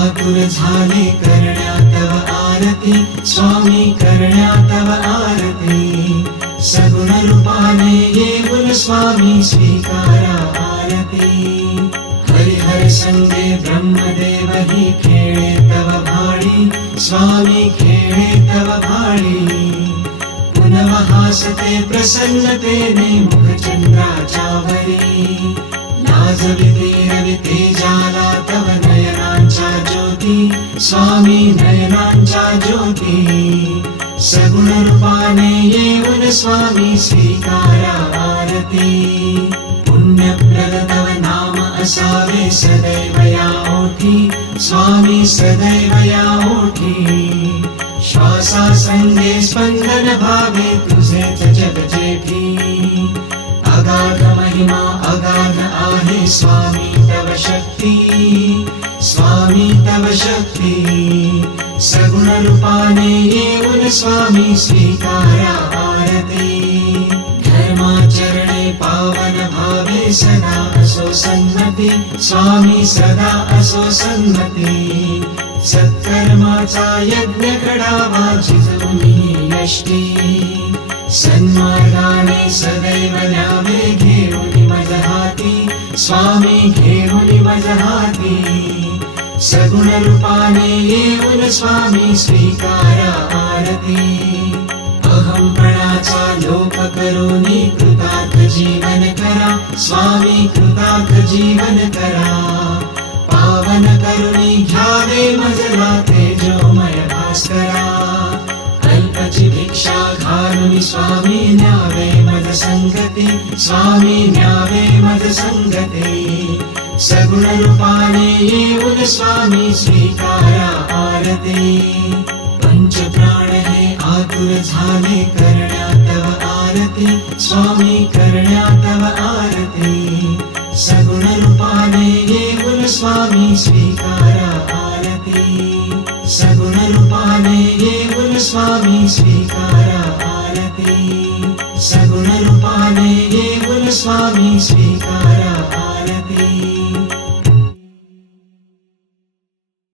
आतुर झाले करण्या तव आरती स्वामी करण्या तव आरती सगुण रूपाने येऊन स्वामी स्वीकारा आरती हरिहर संगे ब्रह्मदेव ही खेळे तव भाळी स्वामी खेळे तव भाळी पुनव हासते प्रसन्नतेने मुखचंद्राच्यावरी लाजविते रविते जाला तव नयनांच्या ज्योती स्वामी नयनांच्या ज्योती सगुण रूपाने येऊन स्वामी स्वीकारा आरती पुण्यप्रद तव नाम असावे सदैव या ओठी स्वामी सदैव या ओठी श्वासा संगे स्पंदन भावे तुझेच जग जेठी अगाध महिमा अगाध आहे स्वामी तव शक्ती स्वामी तव शक्ती सगुण रूपाने येऊन स्वामी स्वीकारा आरती धर्माचरणे पावन भावे सदा असो सन्मती स्वामी सदा असो सन्मती सत्कर्माचा यज्ञ घडावा जिजवून यष्टी सन्मार्गाने सदैव न्यावे घेऊन मज हाती स्वामी घेऊन मज हाती सगुण रूपाने येऊन स्वामी स्वीकारा आरती अहंपणाचा लोप करूनी कृतार्थ जीवन करा स्वामी कृतार्थ जीवन करा पावन करुणी घ्यावे मजला तेजोमय भास्करा अल्पची भिक्षा घालून स्वामी न्यावे मज संगती स्वामी न्यावे मज संगती सगुण रूपाने येऊन स्वामी स्वीकारा आरती पंच प्राण हे आतुर झाले करण्या तव आरती स्वामी करण्या तव आरती सगुण रूपाने येऊन स्वामी स्वीकारा आरती सगुण रूपाने येऊन स्वामी स्वीकारा आरती सगुण रूपाने येऊन स्वामी स्वीकारा